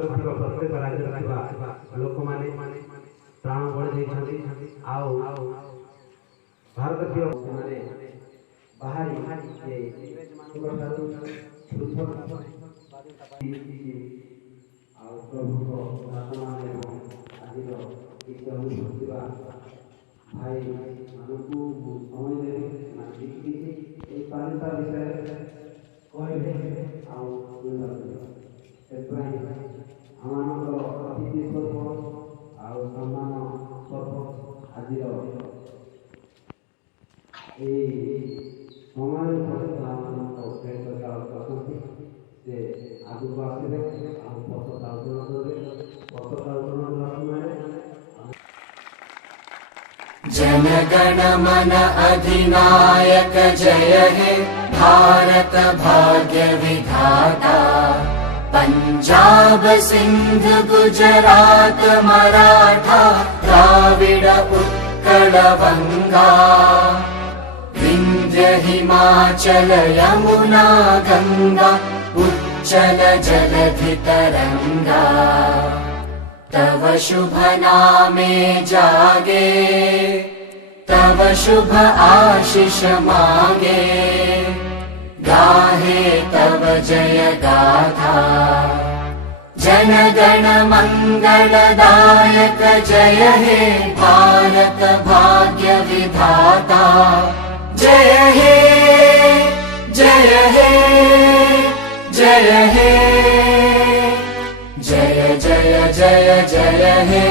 भारत प्रत्येक राज्य लोक मैंने प्राण बलि भारत बाहरी भाई मानू समय देवी पालिता विषय कहले अतिथि स्वरूप आउ सम्मान स्वरूप आज समय से आगू आसवे पताका जन गण मन अधिनायक जय हे भारत भाग्य विधाता। पंजाब सिंध गुजरात मराठा द्राविड उत्कल बंगा विंध्य हिमाचल यमुना गंगा उच्चल जलधि तरंगा। तव शुभ नामे जागे तव शुभ आशीष मांगे गाहे तव जय गाथा। जन गण मंगलदायक जय हे भारत भाग्य विधाता। जय हे जय हे जय हे जय जय जय जय हे।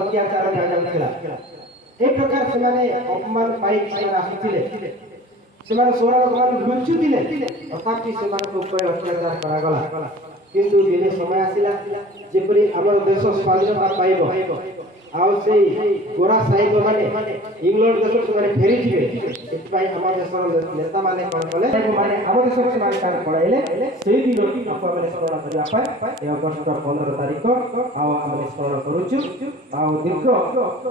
अत्याचार एक प्रकार से अपमान पाई आसुले सोना लोक लुचुले तथापि से अत्याचार करागला किंतु दिने समय आसला जेपरी आम देश स्वाधीनता पाइब आउ से गोरा साहिब माने इंग्लैंड देश से फेरी थे आम देश नेता माने कौन कले माने आम देश से पढ़ाइले से दिन आप स्मरण करने अगस्ट 15 तारीख आम स्मरण करुचु दीर्घ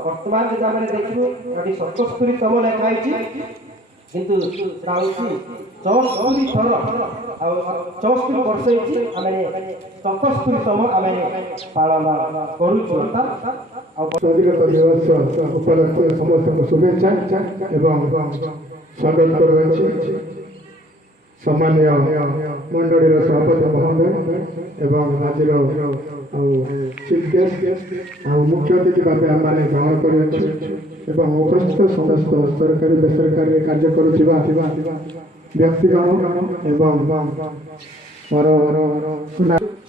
वर्तमान जो आम देखू 77तम लेखाई किंतु 74 थर 74 वर्ष आम 77तम आम पालन करुचु स्वाधीनता दिवस उपलक्षे समस्त शुभेच्छा एवं स्वागत करुछि। सम्माननीय मंडलीर सभापति महोदय एवं आज चीफ गेस्ट मुख्य अतिथि भाव आम मैंने ग्रहण कर उपस्थित समस्त सरकारी बेसरकारी कार्य करुवा व्यक्तिगण एवं मोर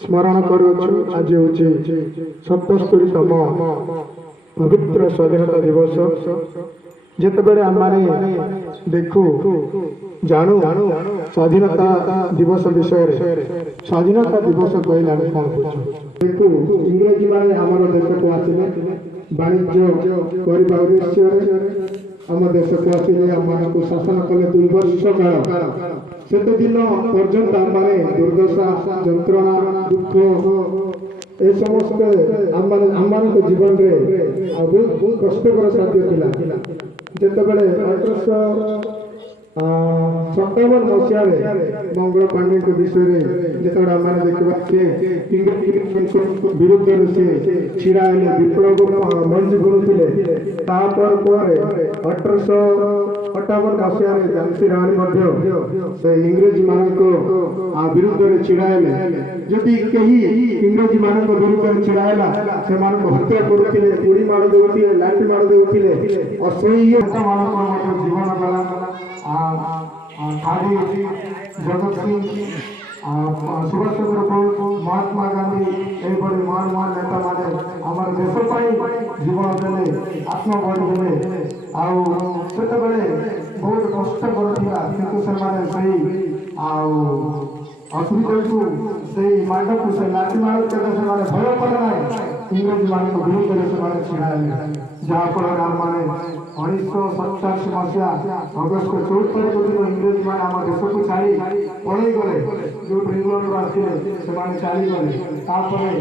स्मरण करुछु आज हूँ 77तम पवित्र स्वाधीनता दिवस। जितेबले आम देखू जानू स्वाधीनता दिवस विषय स्वाधीनता दिवस कहले आम कौन बुझू देखू इंग्रेजी माने आम देश को आसिले वाणिज्य करने उद्देश्य आम देश को आसिले आम को शासन कले 2 वर्ष काल से दिन पर्यंत आम दुर्दशा जंत्रणा दुख ए समस्त आम जीवन में बहुत कष्टकर साध्य था जितेबले 1857 मसीह मंगल पांडे विषय जो आम देखा विरुद्ध से छिड़ा विप्लव मंच बुणुले 1858 मसीह झांसी राणी से इंग्रेजी मान विरुद्ध छिड़ाइले जदि कहीं इंग्रेजी मान विरुद्ध छिड़ाला से हत्या करुले गुड़ी माड़ दे लाठी माड़ दे असह्य जीवन गला खादी जगत सिंह सुभाष चंद्र बोस महात्मा गांधी यही महान महान नेता मैंने आम देश जीवन देने आत्मबली देने आते बहुत कष्ट करा किंतु से असुविधा को से माड़ को से लाठी माड़ के भय कले ना इंग्रेजी मान विरुद्ध से छिड़ा जहाँफल आम मैंने 1987 मसीहा अगस्त 14 तारीख दिन इंग्रेज मैंने आम देश को छाड़ी पलि गले जो इंग्लैंड आसते से चलीगले 4टा बेले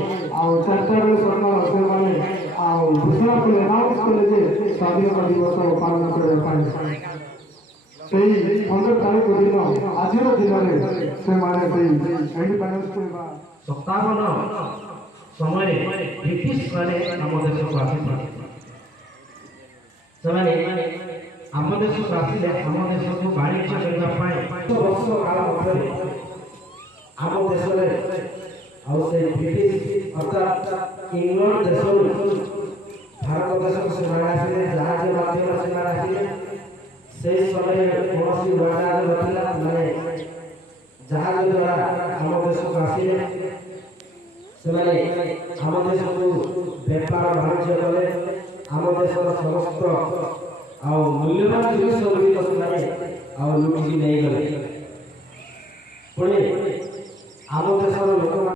सरकार से घोषणा कले अनाउंस कले स्वाधीनता दिवस पालन करने ସେଇ 15 ତାରିଖ ଦିନ ଆଜିର ଦିନରେ ସେମାନେ ସେଇ ଇଣ୍ଡିପେଣ୍ଡେନ୍ସ ବା 57 ସମୟରେ ବ୍ରିଟିଶ ମାନେ ଆମ ଦେଶକୁ ଆସିଥିଲେ। ସେମାନେ ଆମ ଦେଶକୁ ଆସିଲେ ଆମ ଦେଶକୁ ବାଣିଜ୍ୟ କରିବା ପାଇଁ ବର୍ଷ କାଳ ମଧ୍ୟରେ ଆମ ଦେଶରେ ଆଉ ସେ ବ୍ରିଟିଶ ଅର୍ଥାତ୍ ଇଂଲଣ୍ଡ ଦେଶରୁ ଭାରତ ଦେଶକୁ ସେମାନେ ଆସିଲେ, ଜାହାଜ ମାଧ୍ୟମରେ ସେମାନେ ଆସିଲେ। ସେହି ସମୟରେ କୌଣସି ଉଡ଼ାଜାହାଜ ନଥିଲା, ମାନେ ଜାହାଜ ଦ୍ୱାରା ଆମ ଦେଶକୁ ଆସିଲେ। ସେମାନେ ଆମ ଦେଶକୁ ବେପାର ବାଣିଜ୍ୟ କଲେ। ଆମ ଦେଶର ସମସ୍ତ ଆଉ ମୂଲ୍ୟବାନ ଜିନିଷ ଗୁଡ଼ିକ ସେମାନେ ଆଉ ଲୁଟିକି ନେଇଗଲେ।